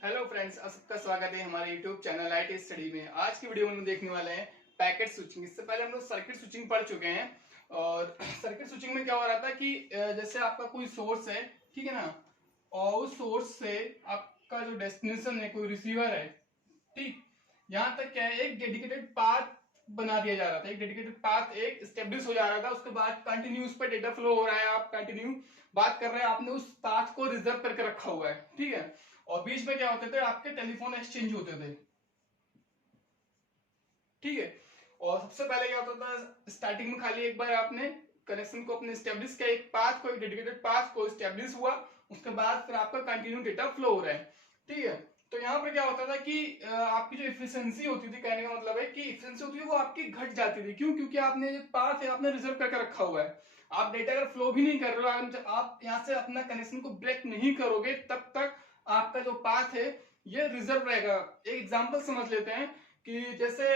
Hello friends, आप सबका स्वागत है हमारे यूट्यूब चैनल आईटी स्टडी में। आज की वीडियो में हम देखने वाले हैं पैकेट स्विचिंग। इससे पहले हम लोग सर्किट स्विचिंग पढ़ चुके हैं। और सर्किट स्विचिंग में क्या हो रहा था कि जैसे आपका कोई सोर्स है, ठीक है ना, और उस सोर्स से आपका जो डेस्टिनेशन है, कोई रिसीवर है, ठीक, यहाँ तक क्या है, एक डेडिकेटेड पाथ बना दिया जा रहा था। एक डेडिकेटेड पाथ एक स्टेब्लिश हो जा रहा था। उसके बाद कंटिन्यू उस पर डेटा फ्लो हो रहा है, आप कंटिन्यू बात कर रहे हैं, आपने उस पाथ को रिजर्व करके रखा हुआ है, ठीक है। और बीच में क्या होते थे, आपके टेलीफोन एक्सचेंज होते थे, ठीक है। और सबसे पहले क्या होता था, स्टार्टिंग में खाली एक बार आपने कनेक्शन को अपने स्टेब्लिश किया, एक पाथ को, एक डेडिकेटेड पाथ को स्टेब्लिश हुआ, उसके बाद फिर आपका कंटिन्यू डेटा फ्लो हो रहा है, ठीक है। तो यहाँ पे क्या होता था कि आपकी जो इफिशियंसी होती थी, कहने का मतलब है कि इफिशियंसी होती है वो आपकी घट जाती थी। क्यों? क्योंकि आपने जो पाथ है आपने रिजर्व करके रखा हुआ है। आप डेटा अगर फ्लो भी नहीं कर रहे हो, आप यहाँ से अपना कनेक्शन को ब्रेक नहीं करोगे, तब तक आपका जो पाथ है ये रिजर्व रहेगा। एक एग्जांपल समझ लेते हैं कि जैसे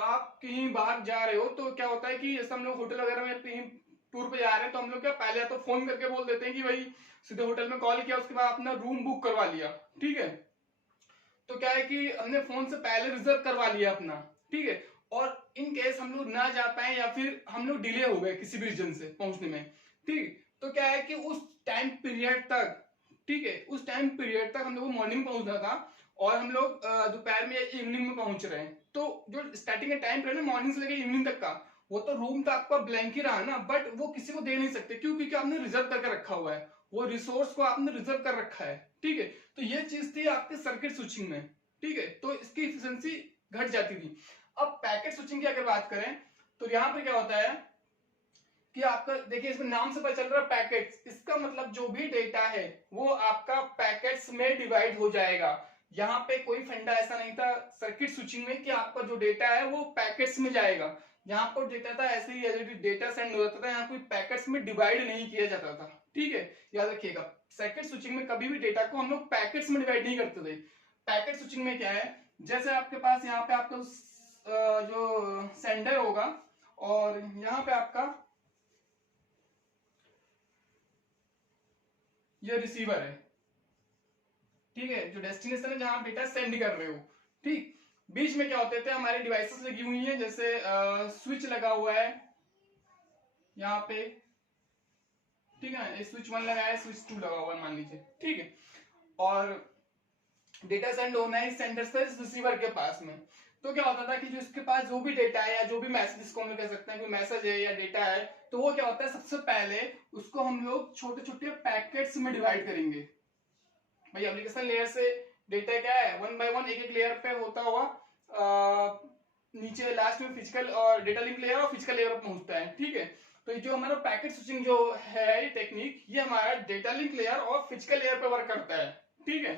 आप कहीं बाहर जा रहे हो, तो क्या होता है कि जैसे हम लोग होटल वगैरह में कहीं टूर पे जा रहे हैं, तो हम लोग क्या पहले तो फोन करके बोल देते हैं कि भाई सीधे होटल में कॉल किया, उसके बाद अपना रूम बुक करवा लिया, ठीक है। तो क्या है कि हमने फोन से पहले रिजर्व करवा लिया अपना, ठीक है। और इन केस हम लोग ना जा पाए या फिर हम लोग डिले हो गए किसी भी रीजन से पहुंचने में, ठीक, तो क्या है कि उस टाइम पीरियड तक, ठीक है, उस टाइम पीरियड तक हम लोग को मॉर्निंग पहुंचना था और हम लोग दोपहर में या इवनिंग में पहुंच रहे हैं। तो जो स्टार्टिंग का टाइम पीरियड है मॉर्निंग से लेकर इवनिंग तक का, वो तो रूम तो आपका ब्लैंक ही रहा ना, बट वो किसी को दे नहीं सकते। क्यों? क्योंकि आपने रिजर्व करके रखा हुआ है, वो रिसोर्स को आपने रिजर्व कर रखा है, ठीक है। तो ये चीज थी आपके सर्किट स्विचिंग में, ठीक है। तो इसकी एफिशिएंसी घट जाती थी। अब पैकेट स्विचिंग की अगर बात करें तो यहां पे क्या होता है कि आपका देखिए, इसमें नाम से पता चल रहा है पैकेट्स। इसका मतलब जो भी डेटा है वो आपका पैकेट्स में डिवाइड हो जाएगा। यहाँ पे कोई फंडा ऐसा नहीं था सर्किट स्विचिंग में कि आपका जो डेटा है वो पैकेट्स में जाएगा। यहाँ पर डेटा था ऐसे ही डेटा सेंड हो जाता था, यहाँ कोई पैकेट्स में डिवाइड नहीं किया जाता था, ठीक है। याद रखिएगा, सर्किट स्विचिंग में कभी भी डेटा को हम लोग पैकेट्स में डिवाइड नहीं करते थे। पैकेट स्विचिंग में क्या है, जैसे आपके पास यहाँ पे आपका जो सेंडर होगा और यहाँ पे आपका ये रिसीवर है, ठीक है, जो डेस्टिनेशन है जहां आप डेटा सेंड कर रहे हो, ठीक। बीच में क्या होते थे, हमारे डिवाइसेस लगी हुई हैं, जैसे स्विच लगा हुआ है यहाँ पे, ठीक है ना, स्विच 1 लगा है, स्विच 2 लगा हुआ है मान लीजिए, ठीक है। और डेटा सेंड होना है सेंडर से रिसीवर के पास में। तो क्या होता था कि जो इसके पास जो भी डेटा है या जो भी मैसेज, इसको हम लोग कह सकते हैं कोई मैसेज है या डेटा है, तो वो क्या होता है, सबसे पहले उसको हम लोग छोटे छोटे पैकेट्स में डिवाइड करेंगे। भाई एप्लीकेशन लेयर से डेटा क्या है, वन बाय वन एक एक लेयर पे होता हुआ नीचे लास्ट में फिजिकल और डेटा लिंक लेयर और फिजिकल लेयर पर पहुंचता है, ठीक है। तो ये जो हमारा पैकेट स्विचिंग जो है टेक्निक, ये हमारा डेटा लिंक लेयर और फिजिकल लेयर पे वर्क करता है, ठीक है।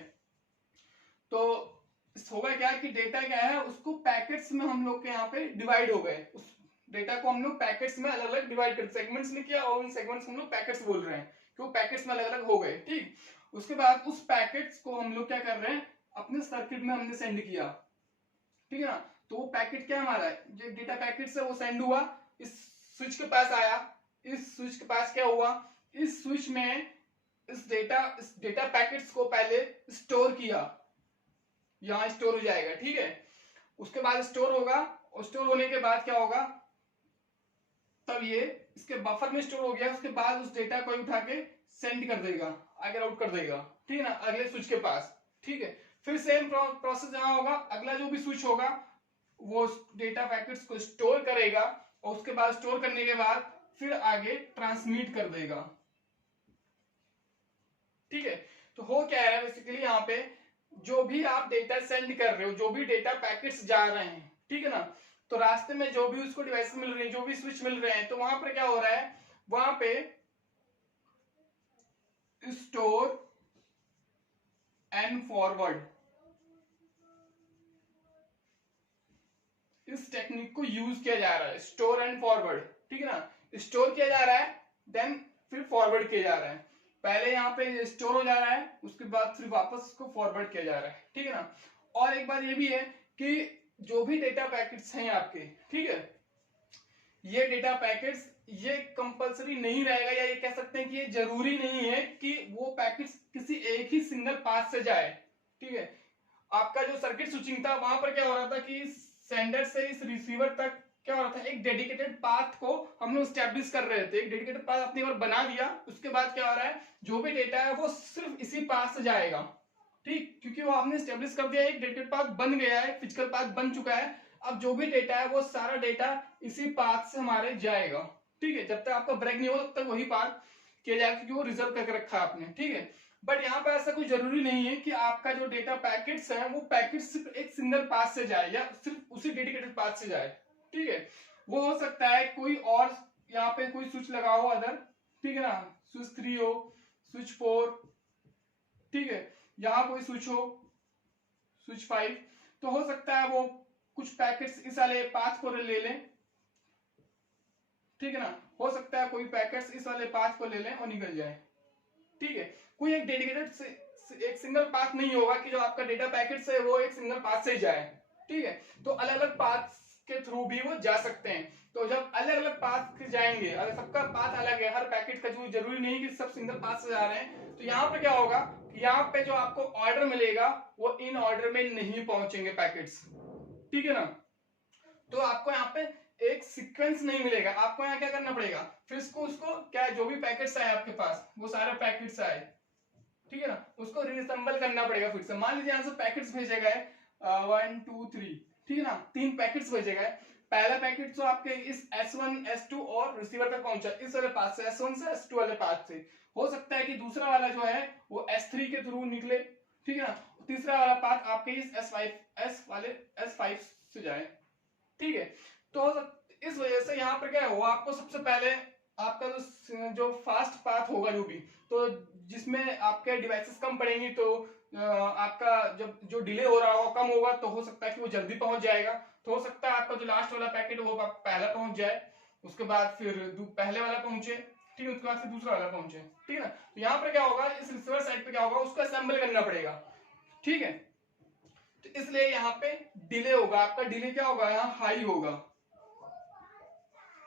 तो होगा क्या कि डेटा क्या है, उसको पैकेट्स में हम लोग के यहाँ पे डिवाइड हो गए। उस डेटा को हम लोग पैकेट्स में अलग अलग डिवाइड कर, सेगमेंट्स में किया और उन सेगमेंट्स हम लोग पैकेट्स बोल रहे हैं, क्यों पैकेट्स में अलग अलग हो गए, ठीक। उसके बाद उस पैकेट्स को हम लोग क्या कर रहे हैं, अपने सर्किट में हमने सेंड किया, ठीक है ना। तो वो पैकेट क्या हमारा है, जो डेटा पैकेट से वो सेंड हुआ, इस स्विच के पास आया, इस स्विच के पास क्या हुआ, इस स्विच में इस डेटा पैकेट्स को पहले स्टोर किया, यहां स्टोर हो जाएगा, ठीक है। उसके बाद स्टोर होगा और स्टोर होने के बाद क्या होगा, तब ये इसके बफर में स्टोर हो गया, उसके बाद उस डेटा को उठा के सेंड कर देगा, आगे राउट कर देगा, ठीक है ना, अगले स्विच के पास, ठीक है। फिर सेम प्रोसेस यहां होगा, अगला जो भी स्विच होगा वो डेटा पैकेट्स को स्टोर करेगा और उसके बाद स्टोर करने के बाद फिर आगे ट्रांसमिट कर देगा, ठीक है। तो हो क्या है बेसिकली, यहाँ पे जो भी आप डेटा सेंड कर रहे हो, जो भी डेटा पैकेट्स जा रहे हैं, ठीक है ना, तो रास्ते में जो भी उसको डिवाइस मिल रही है, जो भी स्विच मिल रहे हैं, तो वहां पर क्या हो रहा है, वहां पे स्टोर एंड फॉरवर्ड, इस टेक्निक को यूज किया जा रहा है, स्टोर एंड फॉरवर्ड, ठीक है ना। स्टोर किया जा रहा है, देन फिर फॉरवर्ड किया जा रहा है। पहले यहाँ पे स्टोर हो जा रहा है, उसके बाद फिर वापस उसको फॉरवर्ड किया जा रहा है, ठीक है ना। और एक बात ये भी है कि जो भी डेटा पैकेट्स हैं आपके, ठीक है, ये डेटा पैकेट्स ये कंपलसरी नहीं रहेगा, या ये कह सकते हैं कि ये जरूरी नहीं है कि वो पैकेट्स किसी एक ही सिंगल पाथ से जाए, ठीक है। आपका जो सर्किट स्विचिंग था वहां पर क्या हो रहा था कि सेंडर से इस रिसीवर तक क्या हो रहा था, एक डेडिकेटेड पाथ को हम लोग स्टैब्लिश कर रहे थे, एक डेडिकेटेड पाथ अपनी बार बना दिया। उसके बाद क्या हो रहा है, जो भी डेटा है वो सिर्फ इसी पाथ से जाएगा, ठीक, क्योंकि वो आपने स्टैब्लिश कर दिया, एक डेडिकेटेड पाथ बन गया है, फिजिकल पाथ बन चुका है। अब जो भी डेटा है वो सारा डेटा इसी पाथ से हमारे जाएगा, ठीक है। जब तक आपका ब्रेक नहीं हो तब तक वही पाथ किया जाएगा, क्योंकि वो रिजर्व करके रखा है आपने, ठीक है। बट यहाँ पर ऐसा कोई जरूरी नहीं है कि आपका जो डेटा पैकेट्स है वो पैकेट सिर्फ एक सिंगल पाथ से जाए या सिर्फ उसी डेडिकेटेड पाथ से जाए, ठीक है। वो हो सकता है कोई और यहाँ पे कोई स्विच लगा हो अदर, ठीक है ना, स्विच 3 हो, स्विच 4, ठीक है, यहाँ कोई स्विच हो स्विच 5, तो हो सकता है वो कुछ पैकेट्स इस वाले पाथ को ले लें, ठीक है ना, हो सकता है कोई पैकेट्स इस वाले पाथ को ले लें और निकल जाए, ठीक है। कोई एक डेडिकेटेड एक सिंगल पाथ नहीं होगा कि जो आपका डेटा पैकेट है वो एक सिंगल पाथ से ही जाए, ठीक है। तो अलग अलग पाथ के थ्रू भी वो जा सकते हैं। तो जब अलग अलग पाथ जाएंगे, अगर सबका पाथ अलग है, हर पैकेट का जो जरूरी नहीं कि सब सिंगल पाथ से जा रहे हैं, तो यहाँ पे क्या होगा, यहाँ पे जो आपको ऑर्डर मिलेगा वो इन ऑर्डर में नहीं पहुंचेंगे पैकेट्स, ठीक है ना। तो आपको यहाँ पे एक सीक्वेंस नहीं मिलेगा, आपको यहाँ क्या करना पड़ेगा, फिर उसको क्या जो भी पैकेट्स आए आपके पास वो सारे पैकेट्स आए, ठीक है ना, उसको रीअसेंबल करना पड़ेगा फिर से। मान लीजिए यहाँ से पैकेट्स भेजे गए 1 2 3, ठीक है ना, 3 पैकेट्स भेजे गए। पहला पैकेट तो आपके इस S1 S2 और रिसीवर तक पहुंचा इस वाले पाथ से, S1 से S2 वाले पाथ से। हो सकता है कि दूसरा वाला जो है वो S3 के थ्रू निकले, ठीक है ना, तीसरा वाला पाथ आपके इस S5 से जाए, ठीक है। तो इस वजह से यहाँ पर क्या हुआ, आपको सबसे पहले आपका जो फास्ट पाथ होगा जो भी, तो जिसमें आपके डिवाइसेस कम पड़ेंगी, तो आपका जब जो डिले हो रहा होगा कम होगा, तो हो सकता है कि वो जल्दी पहुंच जाएगा। तो हो सकता है आपका जो लास्ट वाला पैकेट वो पहला पहुंच जाए, उसके बाद फिर पहले वाला पहुंचे, ठीक है, उसके बाद फिर दूसरा वाला पहुंचे, ठीक है ना। तो यहाँ पर क्या होगा, इस रिसीवर साइड पे क्या होगा, उसको असेंबल करना पड़ेगा, ठीक है। तो इसलिए यहाँ पे डिले होगा, आपका डिले क्या होगा, यहाँ हाई होगा,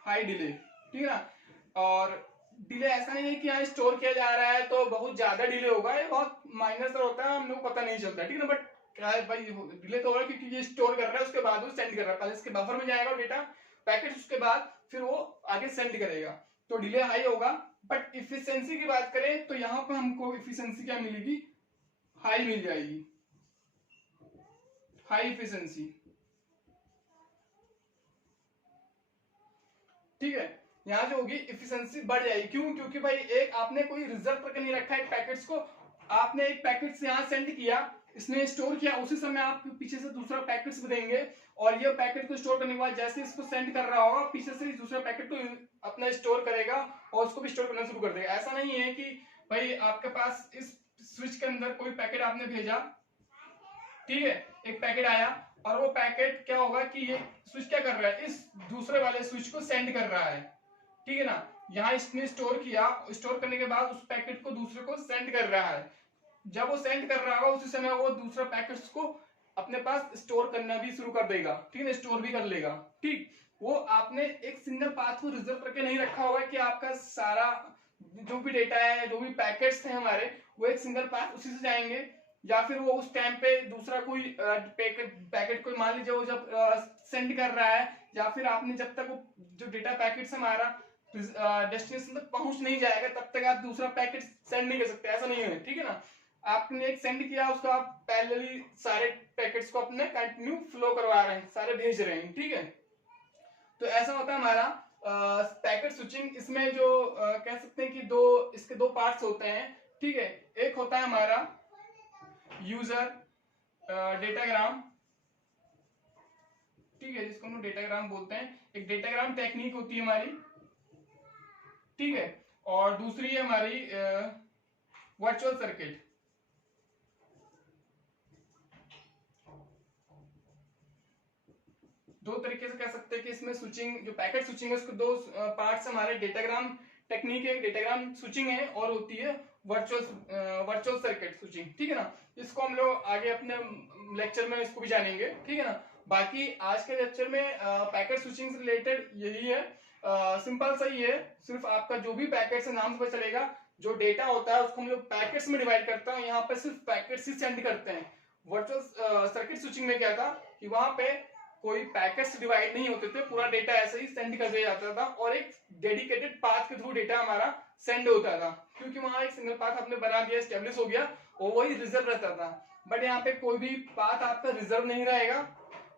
हाई डिले, ठीक है ना। और डिले ऐसा नहीं है कि यहाँ स्टोर किया जा रहा है तो बहुत ज्यादा डिले होगा, ये बहुत माइनर सा होता है, हम लोग को पता नहीं चलता, ठीक है ना। बट क्या है भाई, डिले तो हो रहा है क्योंकि ये स्टोर कर रहा है, उसके बाद वो सेंड कर रहा है, पहले इसके बफर में जाएगा डेटा पैकेट, उसके बाद फिर वो आगे सेंड करेगा, तो डिले हाई होगा। बट इफिशियंसी की बात करें तो यहाँ पर हमको इफिशियंसी क्या मिलेगी, हाई मिल जाएगी, हाई इफिशियंसी, ठीक है। यहाँ जो होगी इफिशियंसी बढ़ जाएगी, क्यों, क्योंकि भाई एक आपने कोई रिजर्व करके नहीं रखा है पैकेट्स को, आपने एक पैकेट से यहाँ सेंड किया, इसने स्टोर किया, उसी समय आप पीछे से दूसरा पैकेट्स भी देंगे, और ये पैकेट को स्टोर करने के बाद जैसे इसको सेंड कर रहा होगा, पीछे से दूसरा पैकेट को अपना स्टोर करेगा और उसको भी स्टोर करना शुरू कर देगा। ऐसा नहीं है कि भाई आपके पास इस स्विच के अंदर कोई पैकेट आपने भेजा, ठीक है, एक पैकेट आया, और वो पैकेट क्या होगा कि ये स्विच क्या कर रहा है, इस दूसरे वाले स्विच को सेंड कर रहा है, ठीक है ना। यहाँ इसने स्टोर किया, स्टोर करने के बाद उस पैकेट को दूसरे को सेंड कर रहा है, जब वो सेंड कर रहा होगा उसी समय वो दूसरा पैकेट्स को अपने पास स्टोर करना भी शुरू कर देगा, ठीक है, स्टोर भी कर लेगा, ठीक। वो आपने एक सिंगल पाथ को रिजर्व करके नहीं रखा होगा कि आपका सारा जो भी डेटा है, जो भी पैकेट्स हैं हमारे, वो एक सिंगल पाथ उसी से जाएंगे, या फिर वो उस टाइम पे दूसरा कोई पैकेट कोई मान लीजिए वो जब सेंड कर रहा है, या फिर आपने जब तक वो जो डेटा पैकेट हमारा डेस्टिनेशन तक पहुंच नहीं जाएगा तब तक आप दूसरा पैकेट सेंड नहीं कर सकते, ऐसा नहीं है, ठीक है ना। आपने एक सेंड किया, उसको आप पैरेलली सारे पैकेट्स को अपने कंटिन्यू फ्लो करवा रहे हैं, सारे भेज रहे हैं, ठीक है। तो ऐसा होता है हमारा पैकेट स्विचिंग। इसमें जो कह सकते हैं कि इसके दो पार्ट्स होते हैं, ठीक है। एक होता है हमारा यूजर डेटाग्राम, ठीक है, जिसको हम डेटाग्राम बोलते हैं। एक डेटाग्राम टेक्निक होती है हमारी, ठीक है, और दूसरी है हमारी वर्चुअल सर्किट। दो तरीके से कह सकते हैं कि इसमें स्विचिंग, जो पैकेट स्विचिंग है उसके दो पार्ट्स हमारे, डेटाग्राम टेक्निक है, डेटाग्राम स्विचिंग है, और होती है वर्चुअल सर्किट स्विचिंग, ठीक है ना। इसको हम लोग आगे अपने लेक्चर में इसको भी जानेंगे, ठीक है ना। बाकी आज के लेक्चर में पैकेट स्विचिंग से रिलेटेड यही है, सिंपल सा ही है, सिर्फ आपका जो भी पैकेट से नाम से पता चलेगा, जो डेटा होता है उसको हम लोग पैकेट्स में डिवाइड करते हैं, यहाँ पे सिर्फ पैकेट्स ही सेंड करते हैं, वर्चुअल सर्किट स्विचिंग में क्या था कि वहां पे कोई पैकेट्स डिवाइड नहीं होते थे, पूरा डेटा ऐसे ही सेंड कर दिया जाता था और एक डेडिकेटेड पाथ के थ्रू डेटा हमारा सेंड होता था, क्योंकि वहां एक सिंगल पाथ आपने बना दिया, एस्टेब्लिश हो गया और वही रिजर्व रहता था। बट यहाँ पे कोई भी पाथ आपका रिजर्व नहीं रहेगा,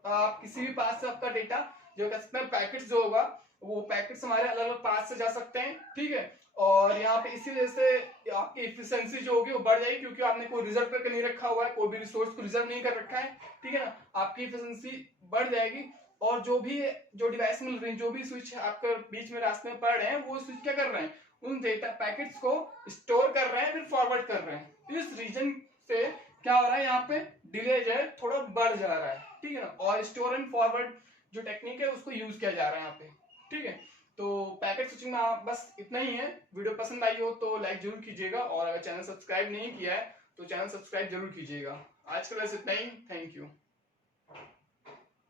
आप किसी भी पाथ से आपका डेटा जो कस्टमर पैकेट जो होगा वो पैकेट्स हमारे अलग अलग पाथ से जा सकते हैं, ठीक है। और यहाँ पे इसी वजह से आपकी इफिशियंसी जो होगी वो बढ़ जाएगी, क्योंकि आपने कोई रिजर्व करके नहीं रखा हुआ है, कोई भी रिसोर्स को रिजर्व नहीं कर रखा है, ठीक है ना। आपकी इफिशियंसी बढ़ जाएगी और जो डिवाइस मिल रही है, जो भी स्विच आपके बीच में रास्ते में पड़ रहे हैं, वो स्विच क्या कर रहे हैं, उन डेटा पैकेट्स को स्टोर कर रहे हैं, फिर फॉरवर्ड कर रहे हैं। तो इस रीजन से क्या हो रहा है, यहाँ पे डिले जो है थोड़ा बढ़ जा रहा है, ठीक है ना। और स्टोर एंड फॉरवर्ड जो टेक्निक है उसको यूज किया जा रहा है यहाँ पे, ठीक है। तो पैकेट स्विचिंग में बस इतना ही है। वीडियो पसंद आई हो तो लाइक जरूर कीजिएगा, और अगर चैनल सब्सक्राइब नहीं किया है तो चैनल सब्सक्राइब जरूर कीजिएगा। आज के लिए इतना ही, थैंक यू।